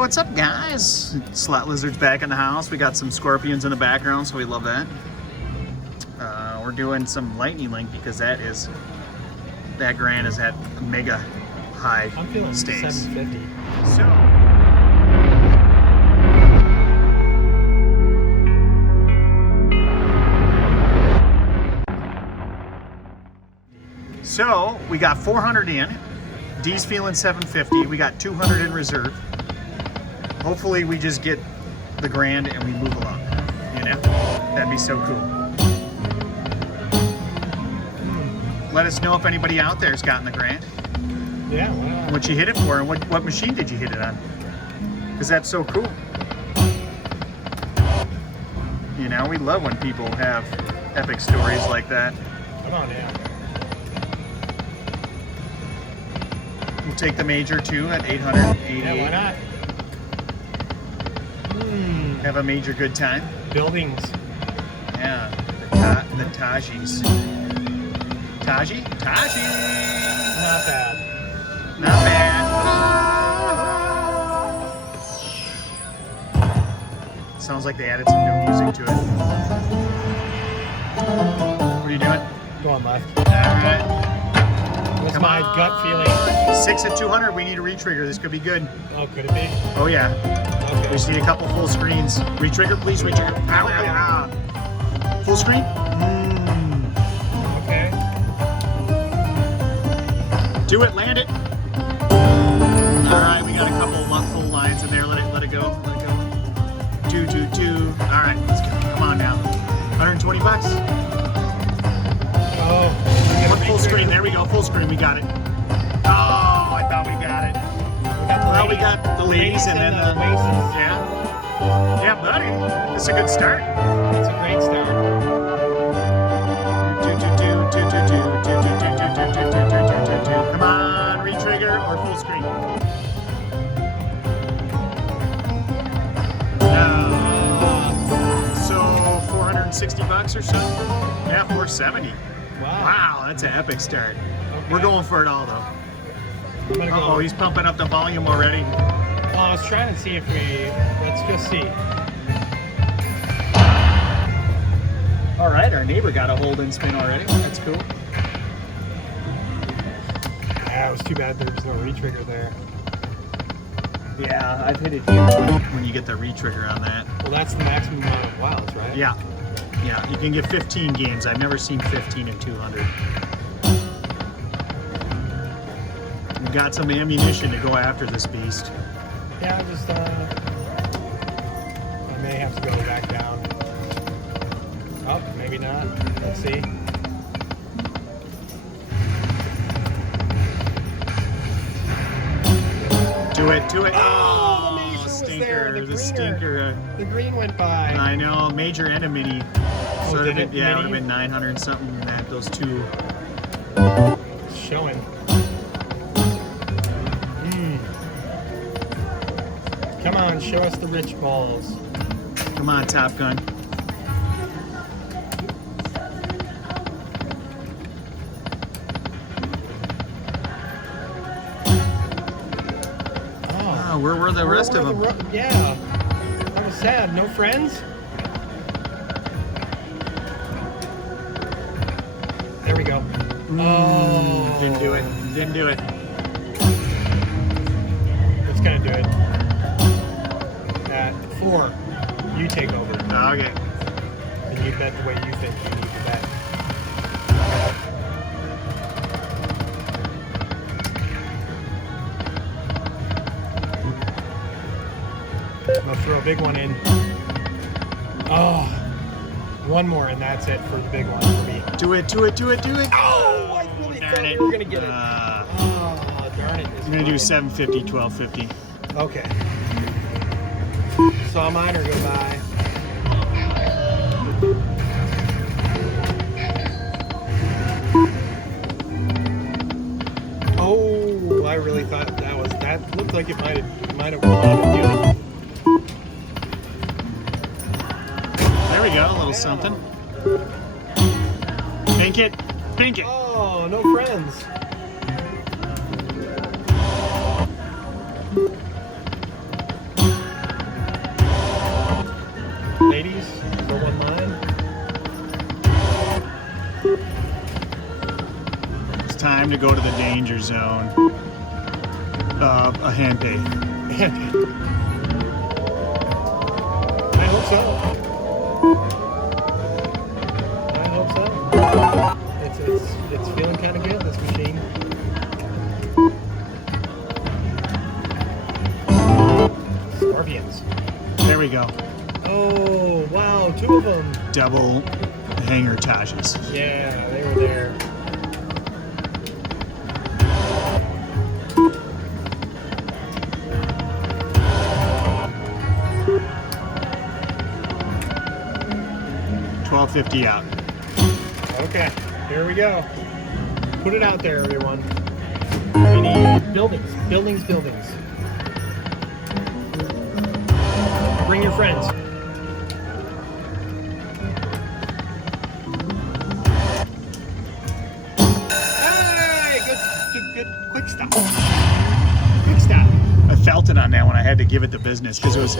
what's up, guys? Slot Lizard's back in the house. We got some scorpions in the background, so we love that. We're doing some lightning link because that grand is at mega high I'm feeling stakes. 750. So we got 400 in. D's feeling 750. We got 200 in reserve. Hopefully we just get the grand and we move along. You know, that'd be so cool. Let us know if anybody out there's gotten the grand. Yeah. Wow. What you hit it for, and what machine did you hit it on? Because that's so cool. You know, we love when people have epic stories like that. Come on, yeah. We'll take the major too at 888. Yeah, why not? Have a major good time. Buildings. Yeah, the Tajis. Taji? Taji! Not bad. Not bad. Sounds like they added some new music to it. What are you doing? Going left. Alright. What's Come my on. gut feeling? 6 at 200, we need a retrigger. This could be good. Oh, could it be? Oh yeah. Okay. We just need a couple full screens. Retrigger, please, retrigger. Full screen? Okay. Do it, land it. Alright, we got a couple full lines in there. Let it go. Let it go. 2, 2, 2. Alright, let's go. Come on now. 120 bucks. Oh. One full screen. There we go. Full screen. We got it. Oh, I thought we got it. Well, we got the ladies and then the laces. yeah. Yeah, buddy. It's a good start. It's a great start. Come on, retrigger or full screen. So 460 bucks or so? Yeah, 470. Wow, that's an epic start. Okay. We're going for it all though. I'm gonna go. Oh, he's pumping up the volume already. Well, I was trying to see if let's just see. All right, our neighbor got a hold and spin already. That's cool. Yeah, it was too bad there was no retrigger there. Yeah, I've hit it huge when you get the retrigger on that. Well, that's the maximum amount of wilds, right? Yeah, yeah, you can get 15 games. I've never seen 15 and 200. We got some ammunition to go after this beast. Yeah, I just I may have to go back down. Oh, maybe not. Let's see. Do it, do it. Oh, the major was stinker, there, the the greener. stinker. The green went by. I know, major and a mini. Oh, So did it? yeah, it would have Mini? been 900 something. That those two. It's showing. Come on, show us the rich balls. Come on, Top Gun. Oh, where were the rest of them? Yeah. That was sad. No friends? There we go. Oh. Didn't do it. Didn't do it. It's gonna do it. At 4, you take over. Okay. And you bet the way you think you need to bet. I'm gonna throw a big one in. Oh, one more and that's it for the big one for me. Do it, do it, do it, do it. Oh, I really thought we were gonna get it. Oh, darn it. I'm gonna do 750, 1250. Okay. Saw a miner go by. Oh, I really thought that looked like it might have good. There we go, a little something. Pink it, pink it. Oh, no friends. time to go to the danger zone of a hand pay. I hope so. I hope so. It's feeling kind of good, this machine. Scorpions. There we go. Oh, wow, 2 of them. Double hanger tages. Yeah, they were there. $12.50 out. Okay, here we go. Put it out there, everyone. We need buildings. Bring your friends. Hey, good, quick stop. I felt it on that one. I had to give it the business because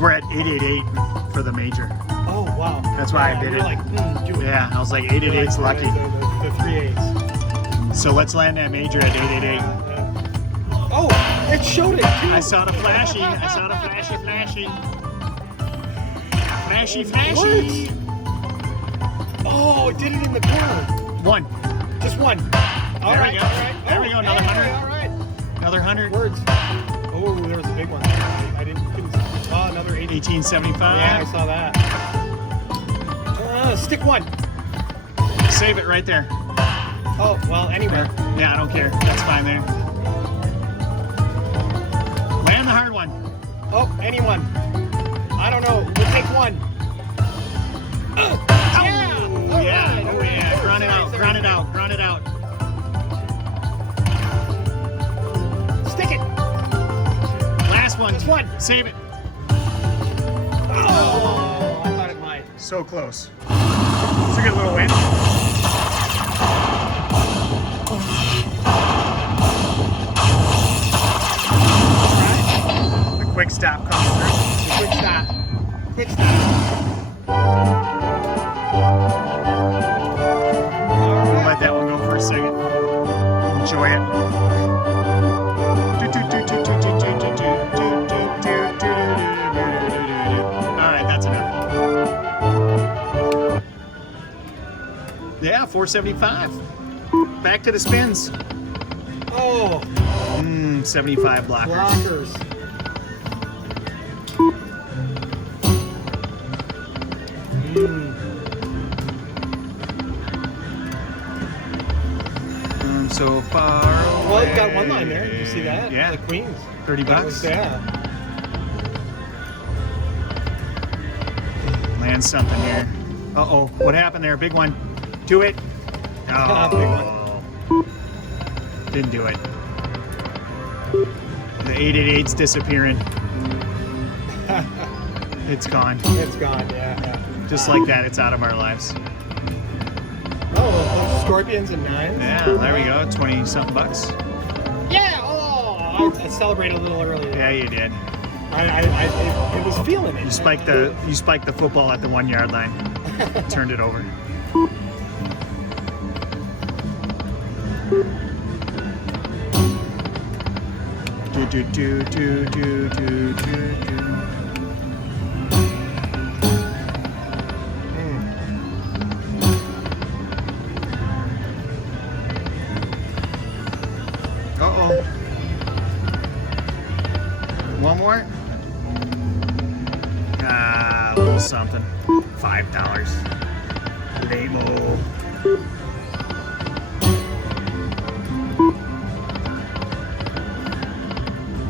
we're at 888 for the major. Oh, wow. That's why I did You're it. like, do it. Yeah, I was like 888's lucky. The 3 8s. So let's land that major at 888. Oh, it showed it too. I saw the flashy. Flashy. Oh, it did it in the corner. One. Just one. There we go. There we go. Another 100. All right. Another 100. Words. Oh, there was a big one. I couldn't see. Oh, another 80. 1875. Yeah, I saw that. Stick one. Save it right there. Oh, well, anywhere. Yeah, I don't care. That's fine there. Land the hard one. Oh, anyone. I don't know. We'll take one. Yeah. Oh, yeah. Oh, yeah. Ground it out. Stick it. Last one. Just one. Save it. Oh, I thought it might. So close. It's a good little win. The quick stop comes through. Quick stop. We'll let that one go for a second. Enjoy it. Alright, that's enough. Yeah, 475. Back to the spins. Oh, 75 blockers. blockers. So far away. Well, it got one line there. You see that? Yeah. The Queens. $30. Yeah. Land something here. Uh-oh. What happened there? Big one. Do it. Oh. Big one. Didn't do it. The 888's disappearing. It's gone. It's gone, yeah. Just like that, it's out of our lives. Oh, scorpions and 9s. Yeah, there we go. 20-something bucks. Yeah. Oh, I celebrated a little earlier. Yeah, you did. It was feeling it. You spiked the football at the 1 yard line. Turned it over. Do. Uh-oh. One more? A little something. $5. Label.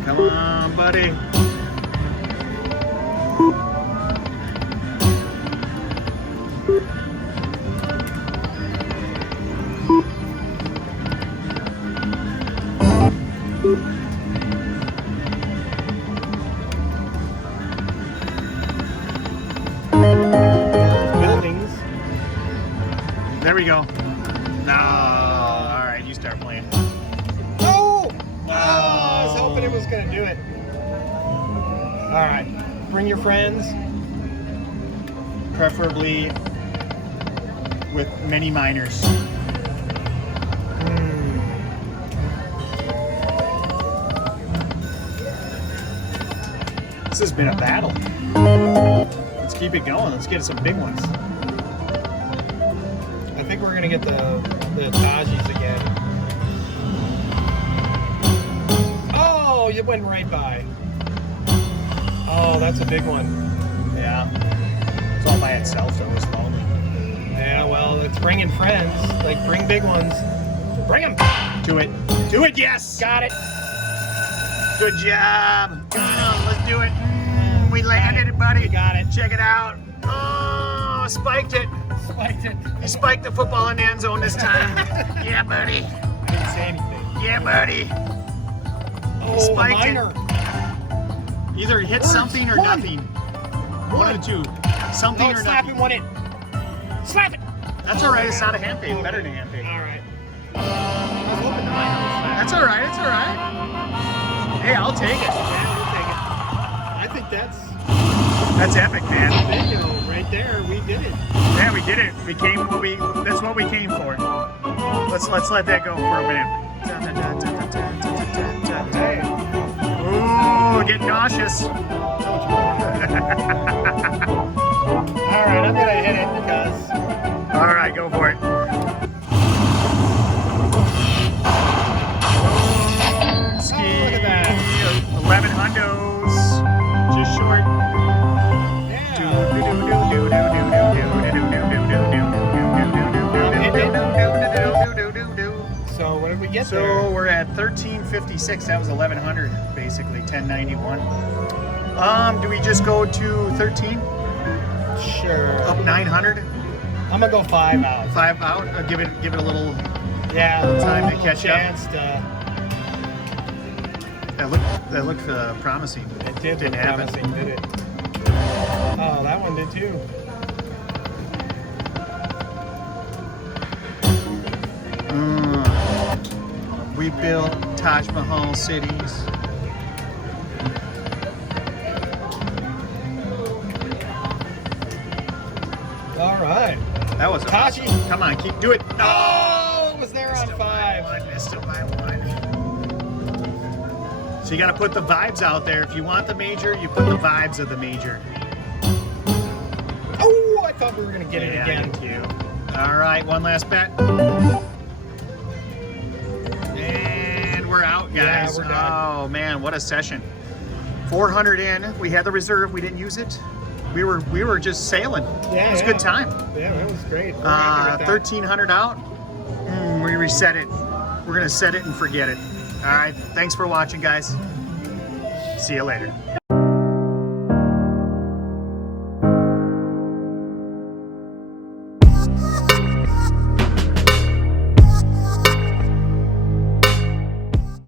Come on, buddy. Buildings. There we go. No. All right, you start playing. Oh! I was hoping it was going to do it. All right. Bring your friends. Preferably with many minors. This has been a battle. Let's keep it going. Let's get some big ones. I think we're gonna get the Tajis again. Oh, you went right by. Oh, that's a big one. Yeah. It's all by itself, though. It's lonely. Yeah, well, it's bringing friends. Like, bring big ones. Bring them. Do it. Do it, yes! Got it. Good job. Come on, let's do it. We landed it, buddy. We got it. Check it out. Oh, spiked it. Spiked it. He spiked the football in the end zone this time. Yeah, buddy. I didn't say anything. Yeah, buddy. Oh, spiked it. minor. Either hit Words. something or One. nothing. One of the two. Something No, or slap nothing. it, one in. Slap it. That's all right. It's not a hand pay. Better than a hand pay. All right. I was hoping the minor was slap. That's all right. It's all right. Hey, I'll take it. Yeah, we'll take it. I think that's That's epic, man. video right there. We did it. Yeah, we did it. We came. That's what we came for. Let's let that go for a minute. Hey. Ooh, getting nauseous. All right, I'm gonna hit it because All right, go for it. Ski. look at that. 11 hundos. Just short. So what did we get there? So we're at 1356. That was 1100, basically 1091. Do we just go to 13? Sure. Up 900? I'm gonna go 5 out. 5 out? Give it a little. Yeah, Time to a little catch up. chance to. That looked promising. It did Didn't look happen. promising, did it? Oh, that one did too. We built Taj Mahal cities. All right. That was Taji. awesome. Come on, do it. Oh, it was there on Still by 5. one, still by one. So you got to put the vibes out there. If you want the major, you put the vibes of the major. Oh, I thought we were gonna get it again. Too. All right, one last bet. And we're out, guys. Yeah, we're done. Oh man, what a session. 400 in. We had the reserve. We didn't use it. We were just sailing. Yeah, It was a good time. Yeah, that was great. We're happy with that. 1300 out. We reset it. We're gonna set it and forget it. All right. Thanks for watching, guys. See you later.